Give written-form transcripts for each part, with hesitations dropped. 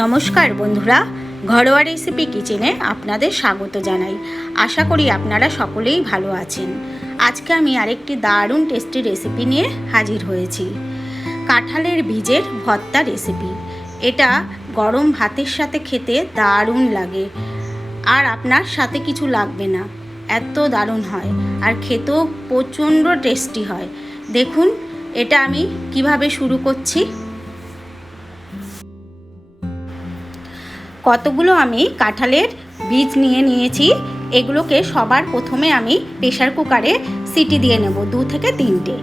নমস্কার বন্ধুরা, ঘরোয়া রেসিপি কিচেনে আপনাদের স্বাগত জানাই। আশা করি আপনারা সকলেই ভালো আছেন। আজকে আমি আরেকটি দারুণ টেস্টি রেসিপি নিয়ে হাজির হয়েছি। কাঁঠালের বীজের ভর্তা রেসিপি। এটা গরম ভাতের সাথে খেতে দারুণ লাগে, আর আপনার সাথে কিছু লাগবে না, এত দারুণ হয়, আর খেতেও প্রচণ্ড টেস্টি হয়। দেখুন এটা আমি কিভাবে শুরু করছি। কতগুলো আমি কাঁঠালের বীজ নিয়েছি। এগুলোকে সবার প্রথমে আমি প্রেসার কুকারে সিটি দিয়ে নেব 2 থেকে 3টে।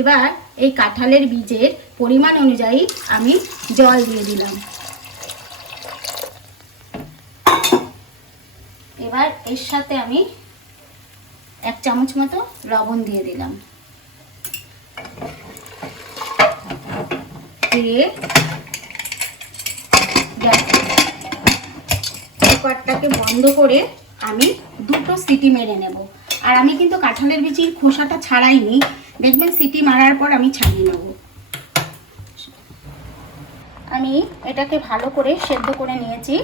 এবার এই কাঁঠালের বীজের পরিমাণ অনুযায়ী আমি জল দিয়ে দিলাম। এবার এর সাথে আমি 1 চামচ মতো লবণ দিয়ে দিলাম। দিয়ে কুকারটাকে বন্ধ করে আমি 2টো সিটি মেরে নেব। আর আমি কিন্তু কাঁঠালের বীজের খোসাটা ছাড়াইনি, দেখবেন সিটি মারার পর আমি ছাড়িয়ে নেব। আমি এটাকে ভালো করে সেদ্ধ করে নিয়েছি,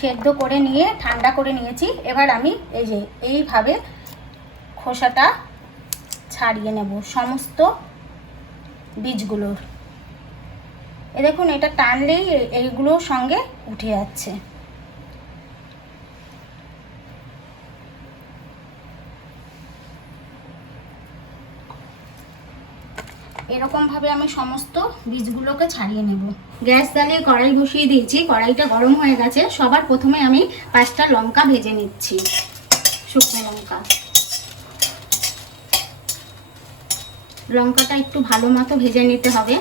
সেদ্ধ করে নিয়ে ঠান্ডা করে নিয়েছি। এবার আমি এইভাবে খোসাটা ছাড়িয়ে নেব সমস্ত বীজগুলোর। দেখুন এটা টানলেই এইগুলোর সঙ্গে উঠে যাচ্ছে। এরকমভাবে আমি সমস্ত বীজগুলোকে ছাড়িয়ে নেব। গ্যাস জ্বালিয়ে কড়াই বসিয়ে দিয়েছি, কড়াইটা গরম হয়ে গেছে। সবার প্রথমে আমি 5টা লঙ্কা ভেজে নিচ্ছি, শুকনো লঙ্কা। লঙ্কাটা একটু ভালো মতো ভেজে নিতে হবে।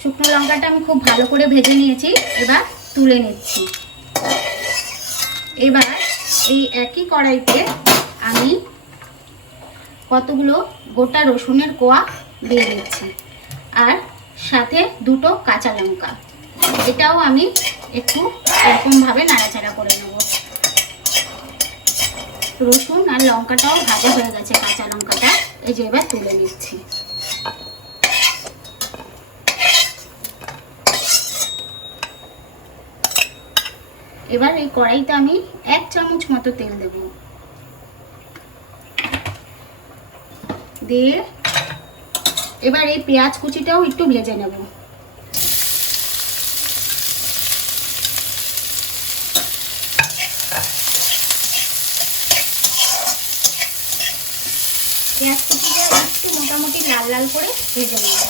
শুকনো লঙ্কাটা আমি খুব ভালো করে ভেজে নিয়েছি, এবার তুলে নিচ্ছি। এবার এই একই কড়াইতে আমি কতগুলো গোটা রসুনের কোয়া দিয়ে দিচ্ছি, আর সাথে 2টো কাঁচা লঙ্কা। এটাও আমি একটু এরকমভাবে নাড়াচাড়া করে নেব। রসুন আর লঙ্কাটাও ভাজা হয়ে গেছে, কাঁচা লঙ্কাটা এই যে এবার তুলে নিচ্ছি। এবার এই কড়াইতে আমি 1 চামচ মতো তেল দেব। দিয়ে এবার এই পেঁয়াজ কুচিটাও একটু ভেজে নেব। পেঁয়াজ কুচিটা একটু মোটামুটি লাল লাল করে ভেজে নেব।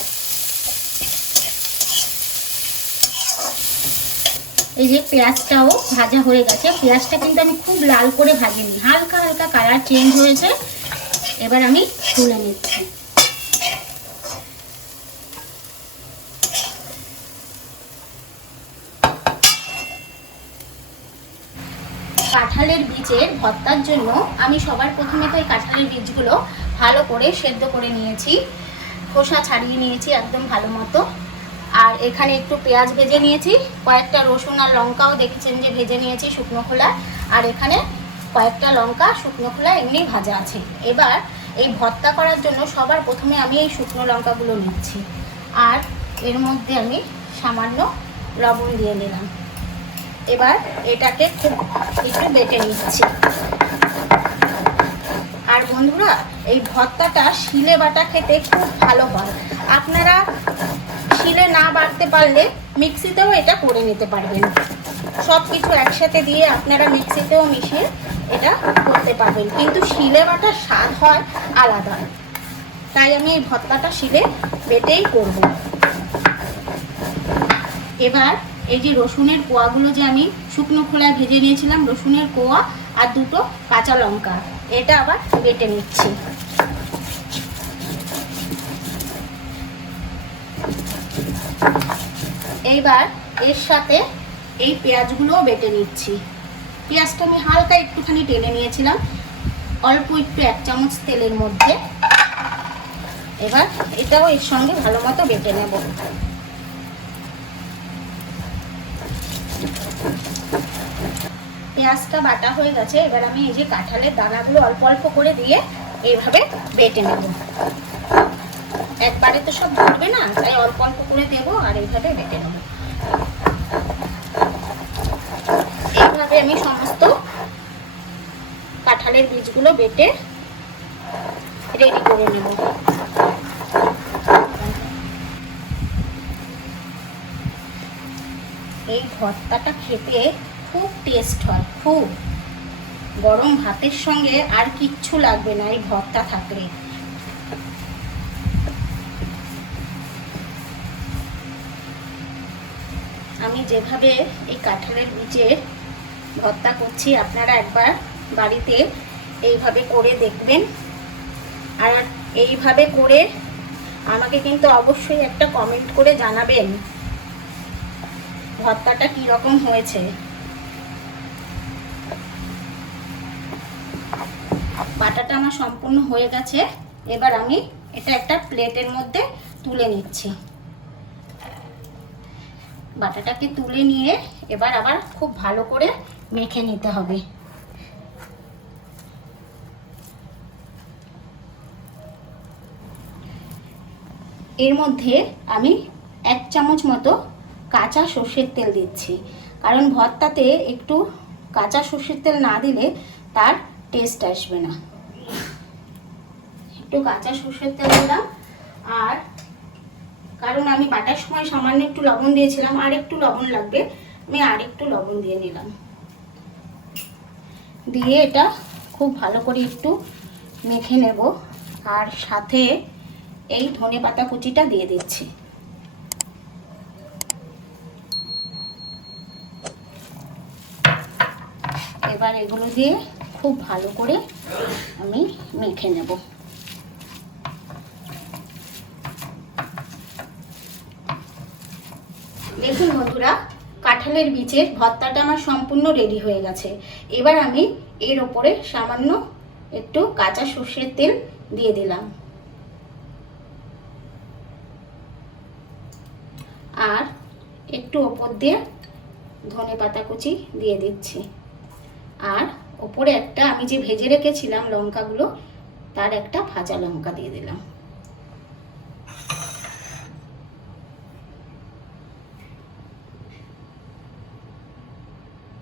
এই যে পেঁয়াজটাও ভাজা হয়ে গেছে। পেঁয়াজটা কিন্তু আমি খুব লাল করে ভাজিনি, হালকা হালকা কালার চেঞ্জ হয়েছে। এবার আমি তুলে নিচ্ছি। কাঁঠালের বীজের ভর্তার জন্য আমি সবার প্রথমে তো এই কাঁঠালের বীজগুলো ভালো করে সেদ্ধ করে নিয়েছি, খোসা ছাড়িয়ে নিয়েছি একদম ভালো মতো। আর এখানে একটু পেঁয়াজ ভেজে নিয়েছি, কয়েকটা রসুন আর লঙ্কাও দেখেছেন যে ভেজে নিয়েছি শুকনো খোলা। আর এখানে কয়েকটা লঙ্কা শুকনো খোলা এমনি ভাজা আছে। এবার এই ভর্তা করার জন্য সবার প্রথমে আমি এই শুকনো লঙ্কাগুলো নিচ্ছি, আর এর মধ্যে আমি সামান্য লবণ দিয়ে নিলাম। এবার এটাকে খুব একটু বেটে নিচ্ছি। আর বন্ধুরা, এই ভর্তাটা শিলে বাটা খেতে খুব ভালো হয়। আপনারা শিলে না বাটতে পারলে মিক্সিতেও এটা করে নিতে পারবেন। সব কিছু একসাথে দিয়ে আপনারা মিক্সিতেও মিশিয়ে এটা করতে পারবেন, কিন্তু শিলে বাটার স্বাদ হয় আলাদা। তাই আমি এই ভর্তাটা শিলে বেটেই করব। এবার এই যে রসুনের কোয়াগুলো যে আমি শুকনো খোলায় ভেজে নিয়েছিলাম, রসুনের কোয়া আর 2টো কাঁচা লঙ্কা, এটা আবার বেটে নিচ্ছি। এইবার এর সাথে এই পেঁয়াজগুলোও বেটে নিচ্ছি। পেঁয়াজটা আমি হালকা একটুখানি টেনে নিয়েছিলাম, অল্প একটু 1 চামচ তেলের মধ্যে। এবার এটাও এর সঙ্গে ভালো মতো বেটে নেব। পেঁয়াজটা বাটা হয়ে গেছে। এবার আমি এই যে কাঁঠালের দানাগুলো অল্প অল্প করে দিয়ে এইভাবে বেটে নেব। একবারে তো সব ধরবে না, তাই অল্প অল্প করে দেবো আর এইভাবে বেটে নেব। এইভাবে আমি সমস্ত কাঁঠালের বীজগুলো বেটে রেডি করে নেব। এই ভর্তাটা খেতে খুব টেস্ট হয়, খুব। গরম ভাতের সঙ্গে আর কিচ্ছু লাগবে না এই ভর্তা থাকলে। আমি যেভাবে এই কাঁঠালের বীজের ভর্তা করছি আপনারা একবার বাড়িতে এইভাবে করে দেখবেন। আর এইভাবে করে আমাকে কিন্তু অবশ্যই একটা কমেন্ট করে জানাবেন ভর্তাটা কীরকম হয়েছে। বাটাটা আমার সম্পূর্ণ হয়ে গেছে। এবার আমি এটা একটা প্লেটের মধ্যে তুলে নিচ্ছি। বাটাটাকে তুলে নিয়ে এবার আবার খুব ভালো করে মেখে নিতে হবে। এর মধ্যে আমি 1 চামচ মতো কাঁচা সর্ষের তেল দিচ্ছি, কারণ ভর্তাতে একটু কাঁচা সর্ষের তেল না দিলে তার টেস্ট আসবে না। একটু কাঁচা সর্ষের তেল দিলাম, আর কারণ আমি বাটার সময় সামান্য একটু লবণ দিয়েছিলাম, আর একটু লবণ লাগবে, আমি আর একটু লবণ দিয়ে নিলাম। দিয়ে এটা খুব ভালো করে একটু মেখে নেব। আর সাথে এই ধনেপাতা কুচিটা দিয়ে দিচ্ছি। এবার এগুলো দিয়ে খুব ভালো করে আমি মেখে নেব। দেখুন বন্ধুরা, কাঁঠালের বীজের ভর্তাটা আমার সম্পূর্ণ রেডি হয়ে গেছে। এবার আমি এর ওপরে সামান্য একটু কাঁচা সর্ষের তেল দিয়ে দিলাম, আর একটু ওপর দিয়ে ধনেপাতা কুচি দিয়ে দিচ্ছি। আর ওপরে একটা আমি যে ভেজে রেখেছিলাম লঙ্কাগুলো, তার একটা ভাজা লঙ্কা দিয়ে দিলাম।